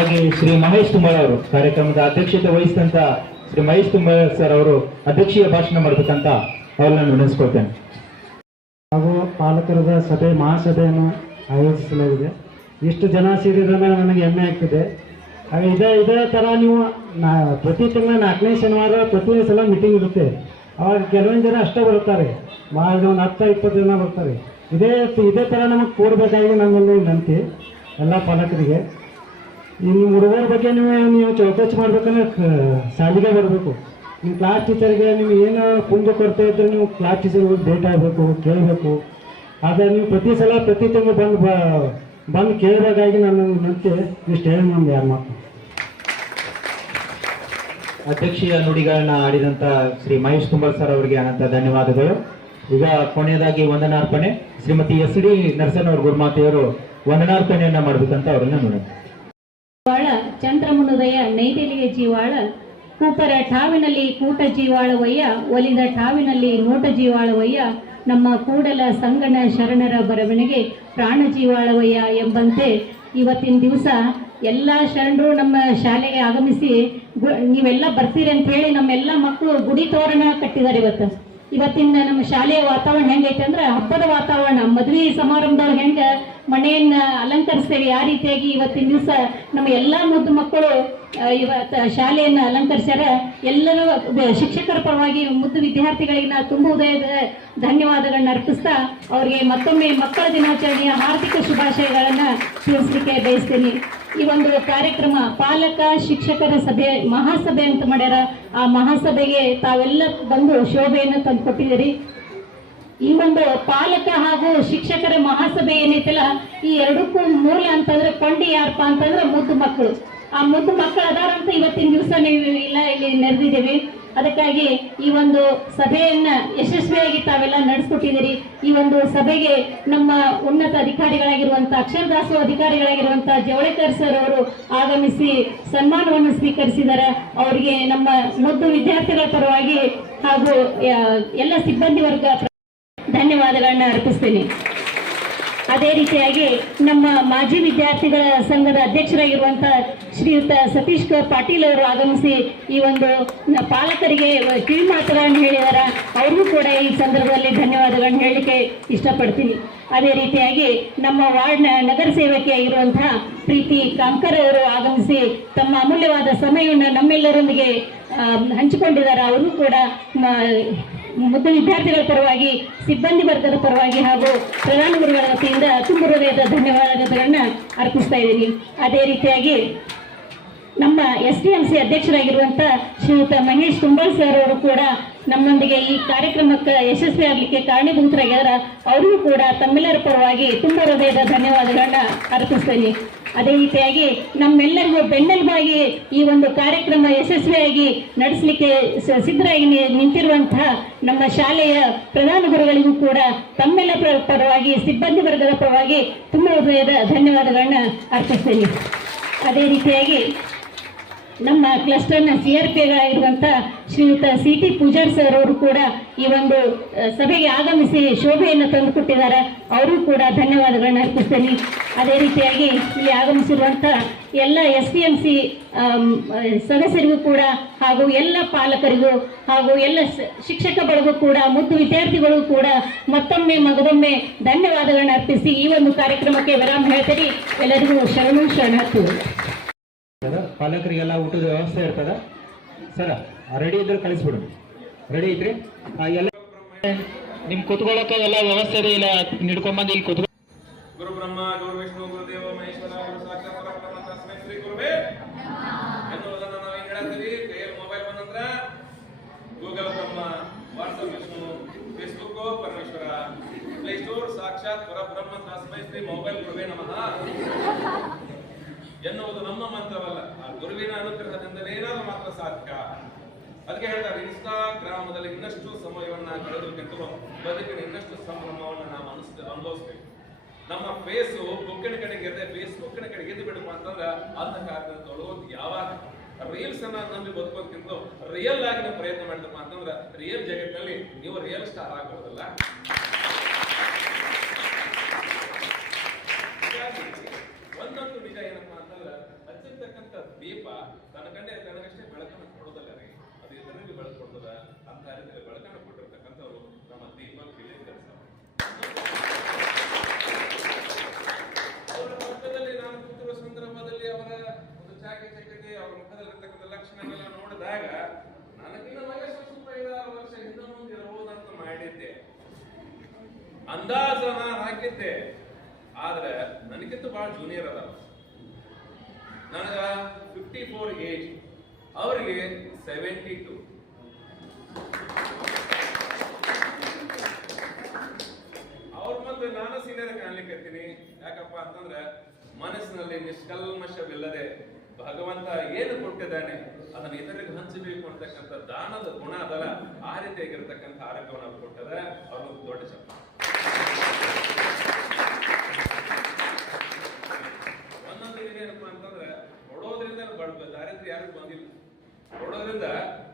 ಹಾಗೆ ಶ್ರೀ ಮಹೇಶ್ ತುಮ್ಮಳ್ ಅವರು ಕಾರ್ಯಕ್ರಮದ ಅಧ್ಯಕ್ಷತೆ ವಹಿಸಿದಂತ ಶ್ರೀ ಮಹೇಶ್ ತುಮ್ಮಳ್ ಸರ್ ಅವರು ಅಧ್ಯಕ್ಷೀಯ ಭಾಷಣ ಮಾಡಬೇಕಂತ ನಾನು ನೆನೆಸ್ಕೊಳ್ತೇನೆ ಹಾಗೂ ಪಾಲಕರದ ಸಭೆ, ಮಹಾಸಭೆಯನ್ನು ಆಯೋಜಿಸಲಾಗಿದೆ. ಇಷ್ಟು ಜನ ಮೇಲೆ ನನಗೆ ಹೆಮ್ಮೆ ಆಗ್ತಿದೆ. ಹಾಗೆ ಇದೇ ಇದೇ ಥರ ನೀವು ನಾ, ಪ್ರತಿ ತಿಂಗಳ ನಾಲ್ಕನೇ ಶನಿವಾರ ಪ್ರತಿ ಸಲ ಮೀಟಿಂಗ್ ಇರುತ್ತೆ. ಅವಾಗ ಕೆಲವೊಂದು ಜನ ಅಷ್ಟೇ ಬರ್ತಾರೆ ಭಾಳ ಒಂದು ಹತ್ತು, ಇಪ್ಪತ್ತು ಜನ ಬರ್ತಾರೆ ಇದೇ ಇದೇ ಥರ ನಮಗೆ ಕೂಡಬೇಕಾಗಿ ನಮ್ಮಲ್ಲಿ ವಿನಂತಿ ಎಲ್ಲ ಪಾಲಕರಿಗೆ. ನಿಮ್ಮ ಹುಡುಗರ ಬಗ್ಗೆ ನೀವು ನೀವು ಚೌಕಾಸಿ ಮಾಡ್ಬೇಕಂದ್ರೆ ಶಾಲೆಗೆ ಬರಬೇಕು. ನಿಮ್ಮ ಕ್ಲಾಸ್ ಟೀಚರ್ಗೆ ನೀವು ಏನು ಕುಂದು ಕೊರತೆ ಇದ್ದರೆ ನೀವು ಕ್ಲಾಸ್ ಟೀಚರ್ಗೆ ಭೇಟಿ ಆಗಬೇಕು ಕೇಳಬೇಕು. ಆದರೆ ನೀವು ಪ್ರತಿ ಸಲ ಪ್ರತಿ ತಿಂಗಳು ಬಂದು ಬ ಬಂದು ಕೇಳಬೇಕಾಗಿ ನಾನು ನಂತೆ ಇಷ್ಟು ಹೇಳಿ ನಮ್ದು ಯಾರು ಮಾತು. ಅಧ್ಯಕ್ಷೀಯ ನುಡಿಗಳನ್ನ ಆಡಿದಂತ ಶ್ರೀ ಮಹೇಶ್ ಕುಂಬಳ್ ಸರ್ ಅವರಿಗೆ ಅನಂತ ಧನ್ಯವಾದಗಳು. ಈಗ ಕೊನೆಯದಾಗಿ ವಂದನಾರ್ಪಣೆ. ಶ್ರೀಮತಿ ಎಸ್ ಡಿ ನರಸನ್ ನರಸನವ್ರ ಗುರುಮಾತೆಯವರು ವಂದನಾರ್ಪಣೆಯನ್ನ ಮಾಡಬೇಕಂತ ಅವ್ರನ್ನ ನೋಡಿ ಜೀವಾಳ ಚಂದ್ರಮುನುದಯ ನೈದೆಲಿಯ ಜೀವಾಳ, ಕೂಪರ ಠಾವಿನಲ್ಲಿ ಕೂಟ ಜೀವಾಳವಯ್ಯ, ಒಲಿದ ಠಾವಿನಲ್ಲಿ ನೋಟ ಜೀವಾಳವಯ್ಯ, ನಮ್ಮ ಕೂಡಲ ಸಂಗಣ ಶರಣರ ಬರವಣಿಗೆ ಪ್ರಾಣ ಜೀವಾಳವಯ್ಯ ಎಂಬಂತೆ ಇವತ್ತಿನ ದಿವಸ ಎಲ್ಲ ಶರಣರು ನಮ್ಮ ಶಾಲೆಗೆ ಆಗಮಿಸಿ ನೀವೆಲ್ಲ ಬರ್ತೀರಿ ಅಂತ ಹೇಳಿ ನಮ್ಮೆಲ್ಲ ಮಕ್ಕಳು ಗುಡಿ ತೋರಣ ಕಟ್ಟಿದ್ದಾರೆ ಇವತ್ತು. ಇವತ್ತಿನ ನಮ್ಮ ಶಾಲೆಯ ವಾತಾವರಣ ಹೆಂಗೈತೆ ಅಂದ್ರೆ ಹಬ್ಬದ ವಾತಾವರಣ. ಮದುವೆ ಸಮಾರಂಭದಾಗ ಹೆಂಗ ಮನೆಯನ್ನ ಅಲಂಕರಿಸ್ತೇವೆ. ಆ ರೀತಿಯಾಗಿ ಇವತ್ತಿನ ದಿವಸ ನಮ್ಮ ಎಲ್ಲ ಮುದ್ದು ಮಕ್ಕಳು ಇವತ್ತು ಶಾಲೆಯನ್ನ ಅಲಂಕರಿಸ್ಯಾರ. ಎಲ್ಲರೂ ಶಿಕ್ಷಕರ ಪರವಾಗಿ ಮುದ್ದು ವಿದ್ಯಾರ್ಥಿಗಳಿಗೆ ನಾವು ತುಂಬ ಉದಯದ ಧನ್ಯವಾದಗಳನ್ನ ಅರ್ಪಿಸ್ತಾ ಅವರಿಗೆ ಮತ್ತೊಮ್ಮೆ ಮಕ್ಕಳ ದಿನಾಚರಣೆಯ ಹಾರ್ದಿಕ ಶುಭಾಶಯಗಳನ್ನ ತಿಳಿಸ್ಲಿಕ್ಕೆ ಬಯಸ್ತೀನಿ. ಈ ಒಂದು ಕಾರ್ಯಕ್ರಮ ಪಾಲಕ, ಶಿಕ್ಷಕರ ಸಭೆ, ಮಹಾಸಭೆ ಅಂತ ಮಾಡ್ಯಾರ. ಆ ಮಹಾಸಭೆಗೆ ತಾವೆಲ್ಲ ಬಂದು ಶೋಭೆಯನ್ನು ತಂದುಕೊಟ್ಟಿದ್ದೀರಿ. ಈ ಒಂದು ಪಾಲಕ ಹಾಗೂ ಶಿಕ್ಷಕರ ಮಹಾಸಭೆ ಏನೈತಲ್ಲ ಈ ಎರಡಕ್ಕೂ ಮೂಲ ಅಂತಂದ್ರೆ ಕೊಂಡಿ ಯಾರಪ್ಪ ಅಂತಂದ್ರೆ ಮುದ್ದು ಮಕ್ಕಳು. ಆ ಮುದ್ದು ಮಕ್ಕಳು ಅದಾರಂತ ಇವತ್ತಿನ ದಿವಸ ನೀವು ಇಲ್ಲ, ಇಲ್ಲಿ ನೆರೆದಿದ್ದೀವಿ. ಅದಕ್ಕಾಗಿ ಈ ಒಂದು ಸಭೆಯನ್ನ ಯಶಸ್ವಿಯಾಗಿ ತಾವೆಲ್ಲ ನಡೆಸ್ಕೊಟ್ಟಿದ್ದೀರಿ. ಈ ಒಂದು ಸಭೆಗೆ ನಮ್ಮ ಉನ್ನತ ಅಧಿಕಾರಿಗಳಾಗಿರುವಂತ ಅಕ್ಷರದಾಸು ಅಧಿಕಾರಿಗಳಾಗಿರುವಂತ ಜವಳೇಕರ್ ಸರ್ ಅವರು ಆಗಮಿಸಿ ಸನ್ಮಾನವನ್ನು ಸ್ವೀಕರಿಸಿದ್ದಾರೆ ಅವರಿಗೆ ನಮ್ಮ ಮುದ್ದು ವಿದ್ಯಾರ್ಥಿಗಳ ಪರವಾಗಿ ಹಾಗೂ ಎಲ್ಲ ಸಿಬ್ಬಂದಿ ವರ್ಗ ಧನ್ಯವಾದಗಳನ್ನ ಅರ್ಪಿಸ್ತೀನಿ. ಅದೇ ರೀತಿಯಾಗಿ ನಮ್ಮ ಮಾಜಿ ವಿದ್ಯಾರ್ಥಿಗಳ ಸಂಘದ ಅಧ್ಯಕ್ಷರಾಗಿರುವಂತಹ ಶ್ರೀಯುತ ಸತೀಶ್ ಪಾಟೀಲ್ ಅವರು ಆಗಮಿಸಿ ಈ ಒಂದು ಪಾಲಕರಿಗೆ ಕಿವಿ ಮಾತುಗಳನ್ನು ಹೇಳಿದಾರ. ಅವ್ರಿಗೂ ಕೂಡ ಈ ಸಂದರ್ಭದಲ್ಲಿ ಧನ್ಯವಾದಗಳನ್ನ ಹೇಳಲಿಕ್ಕೆ ಇಷ್ಟಪಡ್ತೀನಿ. ಅದೇ ರೀತಿಯಾಗಿ ನಮ್ಮ ವಾರ್ಡ್ನ ನಗರ ಸೇವಕಿಯಾಗಿರುವಂತಹ ಪ್ರೀತಿ ಕಾಂಕರ್ ಅವರು ಆಗಮಿಸಿ ತಮ್ಮ ಅಮೂಲ್ಯವಾದ ಸಮಯವನ್ನು ನಮ್ಮೆಲ್ಲರೊಂದಿಗೆ ಹಂಚಿಕೊಂಡಿದ್ದಾರೆ. ಅವರು ಕೂಡ ಮ- ಮುದ್ದು ವಿದ್ಯಾರ್ಥಿಗಳ ಪರವಾಗಿ, ಸಿಬ್ಬಂದಿ ವರ್ಗದ ಪರವಾಗಿ ಹಾಗೂ ಪ್ರಧಾನ ವತಿಯಿಂದ ತುಂಬ ಹೃದಯದ ಧನ್ಯವಾದಗಳನ್ನು ಅರ್ಪಿಸ್ತಾ ಇದ್ದೀನಿ. ಅದೇ ರೀತಿಯಾಗಿ ನಮ್ಮ ಎಸ್ ಡಿ ಎಂ ಸಿ ಅಧ್ಯಕ್ಷರಾಗಿರುವಂತ ಶ್ರೀಯುತ ಮಹೇಶ್ ಕುಂಬಳ್ ಸರ್ ಅವರು ಕೂಡ ನಮ್ಮೊಂದಿಗೆ ಈ ಕಾರ್ಯಕ್ರಮಕ್ಕೆ ಯಶಸ್ವಿ ಆಗಲಿಕ್ಕೆ ಕಾರಣೀಭೂತರಾಗ್ಯಾರ ಅವರಿಗೂ ಕೂಡ ತಮ್ಮೆಲ್ಲರ ಪರವಾಗಿ ತುಂಬ ಹೃದಯದ ಧನ್ಯವಾದಗಳನ್ನ ಅರ್ಪಿಸ್ತೇನೆ. ಅದೇ ರೀತಿಯಾಗಿ ನಮ್ಮೆಲ್ಲರಿಗೂ ಬೆನ್ನೆಲುಬಾಗಿ ಈ ಒಂದು ಕಾರ್ಯಕ್ರಮ ಯಶಸ್ವಿಯಾಗಿ ನಡೆಸಲಿಕ್ಕೆ ಸಿದ್ಧರಾಗಿ ನಿಂತಿರುವಂತಹ ನಮ್ಮ ಶಾಲೆಯ ಪ್ರಧಾನ ಗುರುಗಳಿಗೂ ಕೂಡ ತಮ್ಮೆಲ್ಲ ಪ್ರ- ಪರವಾಗಿ ಸಿಬ್ಬಂದಿ ವರ್ಗದ ಪರವಾಗಿ ತುಂಬ ಹೃದಯದ ಧನ್ಯವಾದಗಳನ್ನ ಅರ್ಪಿಸ್ತೇನೆ. ಅದೇ ರೀತಿಯಾಗಿ ನಮ್ಮ ಕ್ಲಸ್ಟರ್ನ ಸಿ ಆರ್ ಪಿ ಆಗಿರುವಂಥ ಶ್ರೀಯುತ ಸಿ ಟಿ ಪೂಜಾರ್ ಸರ್ ಅವರು ಕೂಡ ಈ ಒಂದು ಸಭೆಗೆ ಆಗಮಿಸಿ ಶೋಭೆಯನ್ನು ತಂದುಕೊಟ್ಟಿದ್ದಾರೆ ಅವರು ಕೂಡ ಧನ್ಯವಾದಗಳನ್ನ ಅರ್ಪಿಸ್ತೇನೆ. ಅದೇ ರೀತಿಯಾಗಿ ಇಲ್ಲಿ ಆಗಮಿಸಿರುವಂಥ ಎಲ್ಲ ಎಸ್ ಡಿ ಎಂ ಸಿ ಸದಸ್ಯರಿಗೂ ಕೂಡ ಹಾಗೂ ಎಲ್ಲ ಪಾಲಕರಿಗೂ ಹಾಗೂ ಎಲ್ಲ ಶಿಕ್ಷಕ ಬಳಗೂ ಕೂಡ ಮತ್ತು ವಿದ್ಯಾರ್ಥಿಗಳಿಗೂ ಕೂಡ ಮತ್ತೊಮ್ಮೆ ಮಗದೊಮ್ಮೆ ಧನ್ಯವಾದಗಳನ್ನ ಅರ್ಪಿಸಿ ಈ ಒಂದು ಕಾರ್ಯಕ್ರಮಕ್ಕೆ ವಿರಾಮ ಹೇಳ್ತೀರಿ ಎಲ್ಲರಿಗೂ ಶರಣು ಶರಣಾರ್ಥಿಗಳು. ಪಾಲಕರಿಗೆಲ್ಲ ಊಟದ ವ್ಯವಸ್ಥೆ ಇರ್ತದ? ಸರ ರೆಡಿ ಇದ್ರೆ ಕಳಿಸ್ಬಿಡು. ರೆಡಿ ಐತ್ರಿ ಎಲ್ಲ ನಿಮ್ ಕುತ್ಕೊಳ್ಳೋಕೆ ಎಲ್ಲ ವ್ಯವಸ್ಥೆ ಇದೆ, ಇಲ್ಲ ನಿಡ್ಕೊಂಬಂದು ಇಲ್ಲಿ ಕುತ್ಕೊ ಗುರು ಬ್ರಹ್ಮ ಗುರು ವಿಷ್ಣು, ಗುರುದೇವ, ಮಹೇಶ್ವರ ಗುರು ಸಾಕ್ಷಾತ್ ಪರಬ್ರಹ್ಮ ತಸ್ಮೈ ಶ್ರೀ ಗುರುವೇ. ಎನ್ನುವುದನ್ನ ನಾವು ಏನ್ ಹೇಳ್ತೀವಿ? ಕೈಯಲ್ಲಿ mobile ಬಂದಂದ್ರ Google Brahma WhatsApp Vishnu Facebook Parameshwara. Play store ಸಾಕ್ಷಾತ್ ಪರಬ್ರಹ್ಮ ತಸ್ಮೈ ಶ್ರೀ ಮೊಬೈಲ್ ಗುರುವೇ ನಮಃ. ಎನ್ನುವುದು ನಮ್ಮ ಮಂತ್ರವಲ್ಲ. ಆ ಗುರುವಿನ ಅನುಗ್ರಹದಿಂದಲೇ ಏನಾದರೂ ಮಾತ್ರ ಸಾಧ್ಯ. ಅದಕ್ಕೆ ಹೇಳ್ತಾರೆ ಇನ್ಸ್ಟಾಗ್ರಾಮದಲ್ಲಿ ಇನ್ನಷ್ಟು ಸಮಯವನ್ನು ಕಳೆದುಕೊಂಡು ಬದುಕಿನ ಇನ್ನಷ್ಟು ಸಂಭ್ರಮವನ್ನು ನಾವು ಅನಿಸ್, ಅನುಭವಿಸ್ಬೇಕು. ನಮ್ಮ ಫೇಸ್ ಬುಕ್ಕಿನ ಕಡೆಗೆ ಇದೆ ಫೇಸ್ ಬುಕ್ಕಿನ ಕಡೆಗೆ ಎದ್ದು ಬಿಡಪ್ಪ ಅಂತಂದ್ರೆ ಅಂಧಕಾರದ ತೊಳಗೋದು ಯಾವಾಗ ರೀಲ್ಸ್ ಅನ್ನ ನಂಬಿ ಬದುಕೋದಕ್ಕಿಂತ ರಿಯಲ್ ಆಗಿ ಪ್ರಯತ್ನ ಮಾಡಿದಪ್ಪ ಅಂತಂದ್ರೆ ರಿಯಲ್ ಜಗತ್ತಿನಲ್ಲಿ ನೀವು ರಿಯಲ್ ಸ್ಟಾರ್ ಆಗ್ಬೋದಲ್ಲ ಇನ್ನೊಂದು ನಿಜ ಏನಪ್ಪಾ ಅಂತಲ್ಲ ಹಚ್ಚಿರ್ತಕ್ಕಂಥ ದೀಪ ತನ್ನ ಕಂಡೆ, ತನಗಷ್ಟೇ ಬೆಳಕನ್ನು ಕೊಡೋದಲ್ಲ ರೀ. ಅದು ಇತರರಿಗೆ ಬೆಳಕು ಕೊಡ್ತದ ಅಂತ ರೀತಿಯಲ್ಲಿ ಬೆಳಕನ್ನು ಕೊಟ್ಟಿರ್ತಕ್ಕಂಥವ್ರು ನಮ್ಮ ದೀಪ ಕೆಲಸ ಅವರ ಪಕ್ಕದಲ್ಲಿ ನಾನು ಕೂತಿರುವ ಸಂದರ್ಭದಲ್ಲಿ ಅವರ ಒಂದು ಚಾಕೆ ಚಕತೆ ಅವರ ಮುಖದಲ್ಲಿರ್ತಕ್ಕಂಥ ಲಕ್ಷಣಗಳನ್ನ ನೋಡಿದಾಗ, ನನಗಿನ್ನ ವಯಸ್ಸು ಸ್ವಲ್ಪ ಐದಾರು ವರ್ಷ ಹಿಂದೆ ಮುಂದೆ ಇರಬಹುದಂತ ಮಾಡಿದ್ದೆ. ಅಂದಾಜು ನಾನು ಹಾಕಿದ್ದೆ. ಆದ್ರೆ ನನಗಿಂತ ಭಾಳ ಜೂನಿಯರ್ ಅದ ನನಗ ಫಿಫ್ಟಿ ಫೋರ್ ಏಜ್ ಅವರಿಗೆ ಸೆವೆಂಟಿ ಟು ಅವ್ರ ಮುಂದೆ ನಾನು ಸೀನಿಯರ್ ಕಾಣ್ಲಿಕ್ಕೆ ಯಾಕಪ್ಪ ಅಂತಂದ್ರೆ ಮನಸ್ಸಿನಲ್ಲಿ ನಿಷ್ಕಲ್ಮಶವಿಲ್ಲದೆ ಭಗವಂತ ಏನು ಕೊಟ್ಟಿದ್ದಾನೆ ಅದನ್ನ ಇತರಿಗೆ ಹಂಚಬೇಕು ಅಂತಕ್ಕಂಥ ದಾನದ ಗುಣ ಅದಲ್ಲ, ಆ ರೀತಿಯಾಗಿರ್ತಕ್ಕಂಥ ಆರೋಗ್ಯವನ್ನು ಕೊಟ್ಟರೆ ಅವ್ರಿಗೆ ದೊಡ್ಡ ಚಪ್ಪ ಒಂದೊಂದು ದಿನ ಏನಪ್ಪಾ ಅಂತಂದ್ರೆ ಕೊಡೋದ್ರಿಂದ ಬಡ ದಾರಿದ್ರ್ಯ ಯಾರಿಗೂ ಬಂದಿಲ್ಲ ಕೊಡೋದ್ರಿಂದ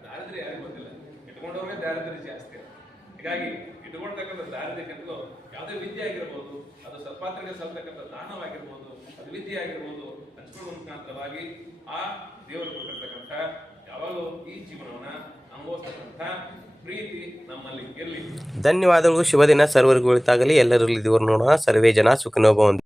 ದಾರಿದ್ರ್ಯ ಯಾರಿಗೂ ಗೊತ್ತಿಲ್ಲ. ಇಟ್ಕೊಂಡವ್ರಿಗೆ ದಾರಿದ್ರ್ಯ ಜಾಸ್ತಿ. ಹೀಗಾಗಿ ಇಟ್ಕೊಳ್ತಕ್ಕಂಥ ದಾರಿದ್ರ್ಯಕ್ಕಿಂತಲೂ ಯಾವುದೇ ವಿದ್ಯೆ ಆಗಿರ್ಬೋದು, ಅದು ಸತ್ಪಾತ್ರಿಗೆ ಸಲ್ತಕ್ಕಂಥ ದಾನವಾಗಿರ್ಬೋದು ಅದು ವಿದ್ಯೆ ಆಗಿರ್ಬೋದು ಹಂಚ್ಕೊಳ್ಳುವ ಮುಖಾಂತರವಾಗಿ ಆ ದೇವರು ಕೊಟ್ಟಿರ್ತಕ್ಕಂಥ ಯಾವಾಗಲೂ ಈ ಜೀವನವನ್ನ ಅನುಭವಿಸ್ತಕ್ಕಂಥ ಪ್ರೀತಿ ನಮ್ಮಲ್ಲಿ ಇರಲಿ. ಧನ್ಯವಾದಗಳು. ಶುಭ ದಿನ ಸರ್ವರಿಗೂ ಉಳಿತಾಗಲಿ ಎಲ್ಲರಲ್ಲಿ ದೇವರು ನೋಡೋಣ. ಸರ್ವೇ ಜನ ಸುಖಿನೋಭವಂತು